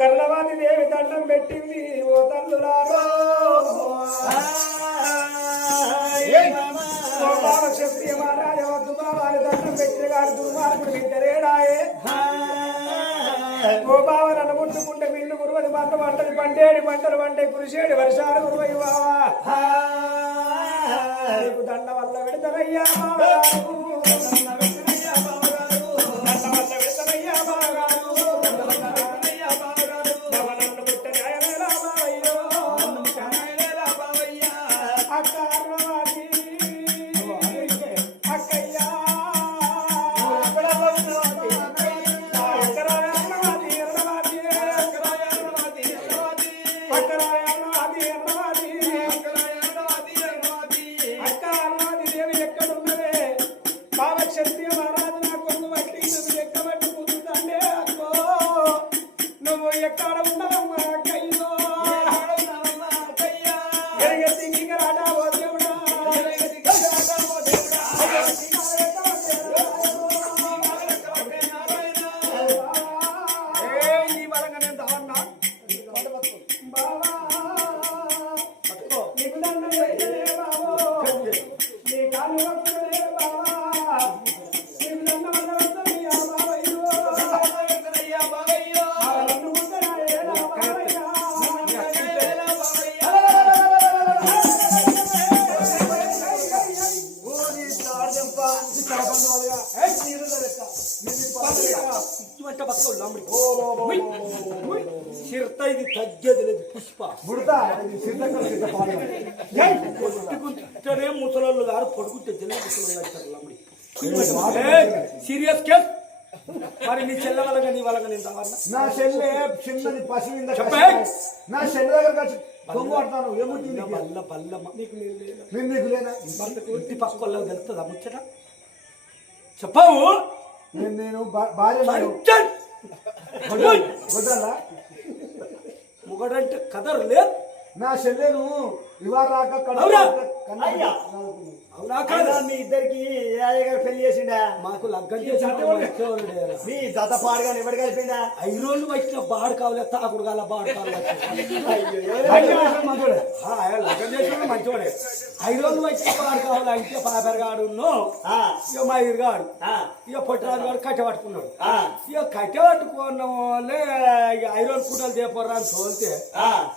కర్ణవాది దేవి దండం పెట్టింది ఓ తల్లులారో క్షత్రియ మహారాజ వద్దు బావారి దండం పెట్టిన గారు దుర్మార్గుడు విద్దరేడాయే ఓ బావ నన్ను ముట్టుకుంటే మిల్లు గురువది పంట పంటది పండేడి పంటలు పంటే కురిసేడి వర్షాలు గురువై బావా నీకు దండ వల్ల పెడతారయ్యా ఇది తగ్గేది లేదు పుష్ప కొట్టుకుంటే ముసలోళ్ళు గారు పొడుకుంటే జిల్లా ముసలు సీరియస్ కేస్ మరి నీ చెల్ల వల్ల నీ వల్ల నేను రావాలా నా చెల్లె చిన్నది పసివింద నా చెల్లె దగ్గర దొంగడతాను ఏముంటుంది బల్ల బల్లమ్మ నీకు నీకు లేదా ఇంటి పక్క వాళ్ళకి తెలుస్తుందా ముచ్చట చెప్పావు నేను భార్య ముగడంటే కదరు లేదు నా చెల్లెను ఇవాళ మీ ఇద్దరికి గారు పెళ్లి చేసిండా మాకు లగ్గం మీ జత పాడుగా ఎవడు కలిపిండా 5 రోజులు వచ్చిన బాడు కావాలి తాకుడు కాల బాడు కావాలి లగ్గం చేసిన మంచివాడే 5 రోజులు వచ్చిన బాడు కావాలి అంటే పాపరగాడు ఇక మా ఇరుగాడు ఇక పొట్టరాజు గారు కట్టె పట్టుకున్నాడు ఇక కట్టె పట్టుకున్న వాళ్ళే ఇక 5 రోజులు కుండలు చేపర్రా అని తోలితే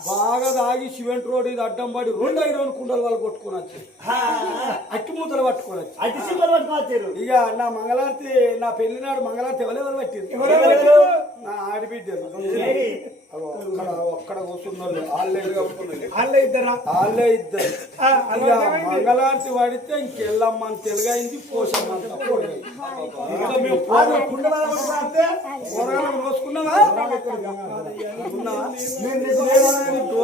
బాగా తాగి సిమెంట్ రోడ్ ఇది అడ్డం పడి 2 5 రోజులు కుండలు వాళ్ళు కొట్టుకుని వచ్చారు అట్టి మూతలు పట్టుకోవచ్చు అట్టి సింబలు పట్టుకోవచ్చు ఇక నా మంగళారతి నా పెళ్లి నాడు మంగళారతి ఎవరెవరు పట్టింది నా ఆడబిడ్డలు ఒక్కడ కూర్చున్నారు వాళ్ళే ఇద్దరు మంగళారతి పడితే ఇంకెళ్ళమ్మని తెలుగైంది పోసమ్మని పోసుకున్నావా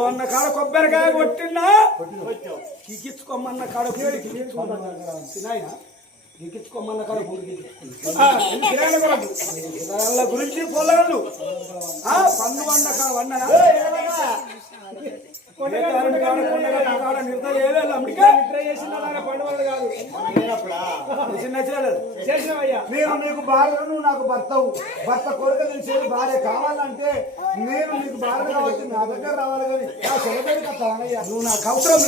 అన్న కాడ కొబ్బరికాయ కొట్టినా కిక్కించుకోమన్న కాడ తినాయన గిక్కించుకోమన్న కాడ వాళ్ళ గురించి పొలగళ్ళు పండు వండ వన్ననా నేను నీకు భార్య నువ్వు నాకు భర్తవు భర్త కొడుకు తెలిసేది భార్య కావాలంటే నేను నీకు భార్య కాబట్టి నా దగ్గర రావాలి కానీ నా సెలబడి కట్టావనయ్యా నువ్వు నాకు అవసరం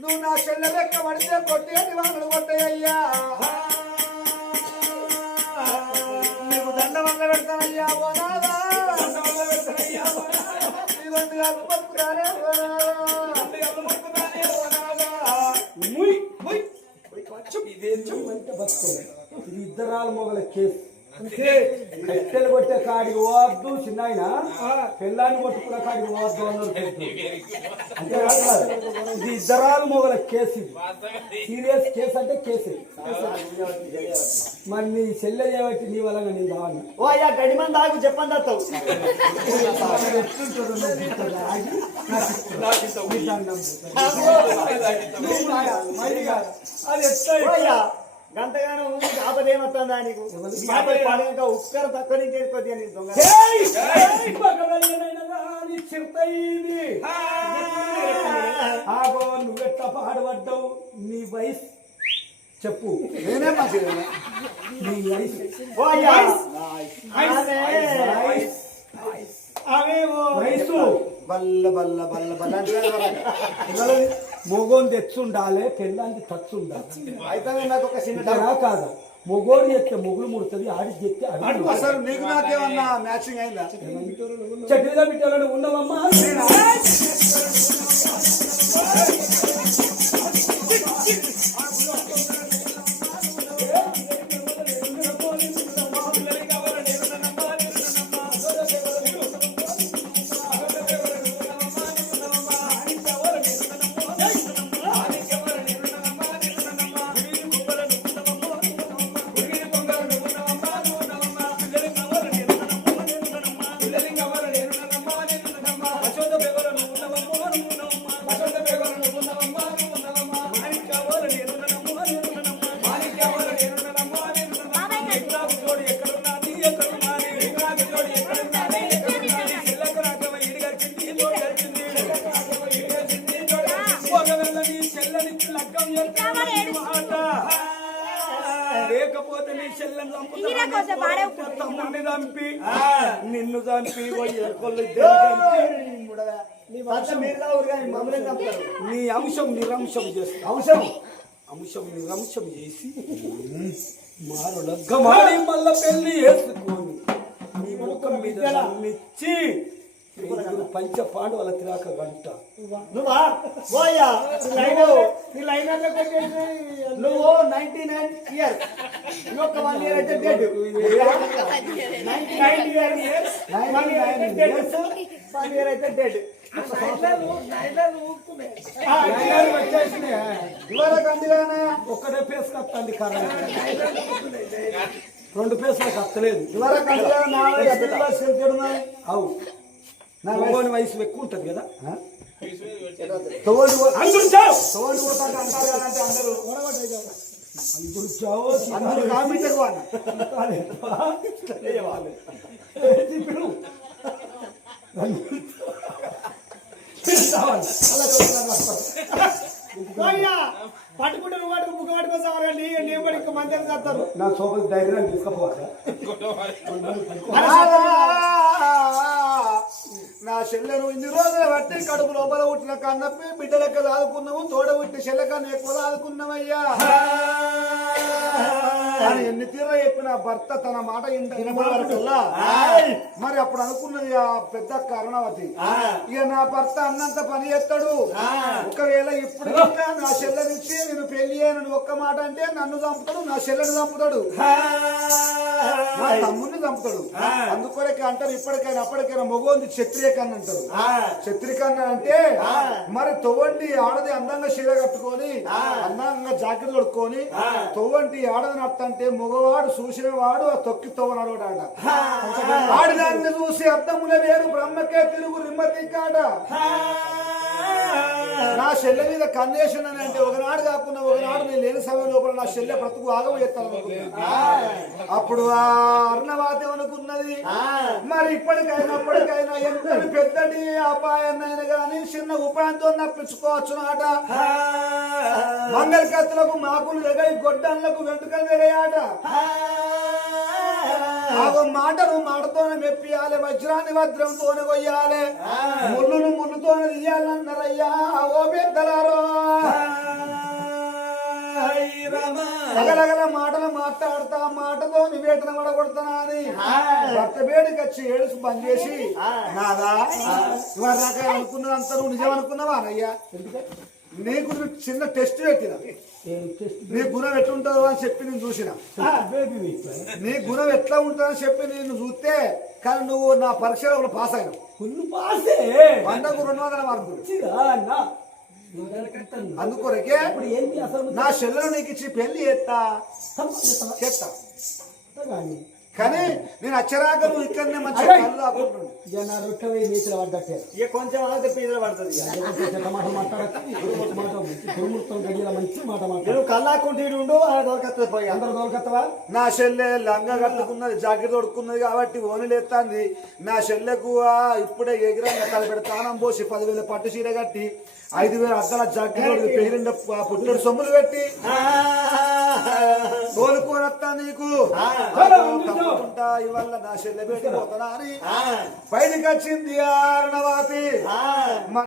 నువ్వు నా చెల్లె లెక్క పడితే కొట్టేది వాళ్ళు కొట్టేయ్యా నీకు దండ వల్ల పెడతానయ్యా ఇది అంటే బతుకు ఇది ఇద్దరాల మొగల కేసు కట్టెలు కొట్టే కాడికి పోవద్దు చిన్న ఆయన పెళ్ళాన్ని కొట్టుకున్న కాడికి పోవద్దు అన్నారు అంటే ఇది ఇద్దరాలు మొగల కేసు ఇది సీరియస్ కేసు అంటే కేసు మరి నీ చెల్లె చేయబట్టి నీ వల్ల నేను రావాలి ఓ అయ్యా గడి మంది ఆగు చెప్పండి అత్తావు అది ఎట్లా గంతగానం ఆపదేమవుతుందా నీకు ఉక్కర తక్కువ నుంచి కొద్దిగా నేను దొంగ నువ్వెట్ట పాడబడ్డావు నీ వయసు చెప్పు నేనే నీ వయసు వయసు బల్ల బల్ల బల్ల బల్ల మొగోని తెచ్చుండాలి పెళ్ళానికి తచ్చుండాలి అయితే నాకు ఒక చిన్న కాదా మొగోడు చెప్తే మొగుడు ముడుతుంది ఆడి చెప్తే అసలు నీకు నాకేమన్నా మ్యాచింగ్ అయిందా చెట్టుగా పెట్టాలని ఉన్నామమ్మా లేకపోతే నీ చెల్లెని తమ్ముడిని చంపి నిన్ను చంపి నీ అంశం నిరంశం చేసి అంశం నిరంశం చేసి మారులగ్గమాడి మళ్ళా పెళ్లి వేసుకొని నీ ముఖం మీద నమ్మిచ్చి పంచ పాండవుల తిరాక గంట నువ్వు 99 ఇయర్స్ ఇంకొక 1 ఇయర్ అయితే డెడ్ 99 ఇయర్స్ 1 ఇయర్ అయితే డెడ్ ఒక్కటే పేస్ కత్తండి కరెంట్ 2 పేసులు కత్తలేదు అవు మగోని వయసు ఎక్కువ ఉంటది కదా పట్టుకుంటే నువ్వు వాటికి ముఖ పట్టుకొస్తావారండి నేను కూడా ఇంకా మంది చేస్తారు నా సోపతి ధైర్యాన్ని తీసుకపోవాలి నా చెల్లెను ఇన్ని రోజులు బట్టి కడుపు లోపల పుట్టిన కన్నప్పి బిడ్డ లెక్క ఆదుకున్నాము తోడ పుట్టి చెల్లె కన్నా ఎక్కువ ఆదుకున్నామయ్యా అని ఎన్ని తీర చెప్పిన భర్త తన మాట వినబడకల్లా మరి అప్పుడు అనుకున్నది ఆ పెద్ద కరుణావతి ఇక నా భర్త అన్నంత పని చేస్తాడు ఒకవేళ ఇప్పుడు నా చెల్లెనిచ్చి నేను పెళ్లి చేయను ఒక్క మాట అంటే నన్ను చంపుతాడు నా చెల్లెని చంపుతాడు నా తమ్ముడిని చంపుతాడు అందుకొరకే అంటారు ఇప్పటికైనా అప్పటికైనా మగోంది క్షత్రియకన్న అంటారు క్షత్రికన్న అంటే మరి తొవ్వంటి ఆడది అందంగా చీర కట్టుకొని అందంగా జాకెట్ కొడుకొని తొవ్వంటి ఆడది నట్టంటే మగవాడు చూసిన వాడు ఆ తొక్కి తొవ్వనాడు ఆట ఆడదాన్ని చూసి అర్థముల వేరు బ్రహ్మకే తిరుగు రిమ్మతి కాడ నా చెల్లె మీద కన్నేషన్ అని అంటే ఒకనాడు కాకుండా ఒకనాడు నేను లేని సమయం లోపల నా చెల్లె బ్రతుకు ఆగం చేస్తాను అప్పుడు ఆ అర్ణవాతం అనుకున్నది మరి ఇప్పటికైనా ఎంత పెద్దటి అపాయాన్నైనా గాని చిన్న ఉపాయంతో నప్పించుకోవచ్చు నాట మంగళ కత్తులకు మాకులు ఎగై గొడ్డన్లకు వెంట్రుకలు ఎగయాట మాటను మాటతోనే మెప్పియాలి వజ్రాన్ని వజ్రంతోనే కొయ్యాలి ముళ్ళును ముళ్ళుతోనే తీయాలన్నారయ్యా ఓ పెద్దలారో రగరగల మాటలు మాట్లాడతా మాటతో నివేదన పడగొడతానా అని భర్త వేడికి వచ్చి ఏడుసు బంద్ చేసి నాదా ఇవాళ అనుకున్నదంతా నువ్వు నిజం అనుకున్నావా అన్నయ్యా నీకు చిన్న టెస్ట్ పెట్టిన నీ గుణం ఎట్లుంటుందో అని చెప్పి నేను చూసిన నీ గుణం ఎట్లా ఉంటుందని చెప్పి నేను చూస్తే కానీ నువ్వు నా పరీక్షలో పాస్ అయినావు ఫుల్ పాసే 100కు 200 మార్కులు అన్నా అందుకొరకే ఇప్పుడు ఏంటి అసలు నా చెల్లెలు నీకు ఇచ్చి పెళ్లి చేస్తా కానీ కానీ నేను అచ్చరాక నువ్వు ఇక్కడనే మంచి కళ్ళు ఆకుంటుండు. జన రొట్టె మీతల పడ్డట్టే ఇక కొంచెం ఆగితే పీదలు పడుతుంది మాట మాట్లాడచ్చు దుర్మూర్తం గడియల మంచి మాట మాట్లాడు నువ్వు కళ్ళు ఆకుంటు దొరకత్తది పోయి అందరూ దొరకత్తవా నా చెల్లె లంగా కట్టుకున్నది జాకెట్ తొడుక్కున్నది కాబట్టి ఓనీలు ఎత్తాంది నా చెల్లెకు ఇప్పుడే ఎగిరంగా తలపెడి తానం పోసి 10,000 పట్టు చీర కట్టి 5,000 అద్దల జాకెట్ పేరిండ పుట్టడు సొమ్ములు పెట్టి తోలుకోనత్తా నీకు తప్పకుండా ఇవాళ నా చెల్లె పెట్టిపోతున్నా అని బయటకు వచ్చింది అరుణవాతి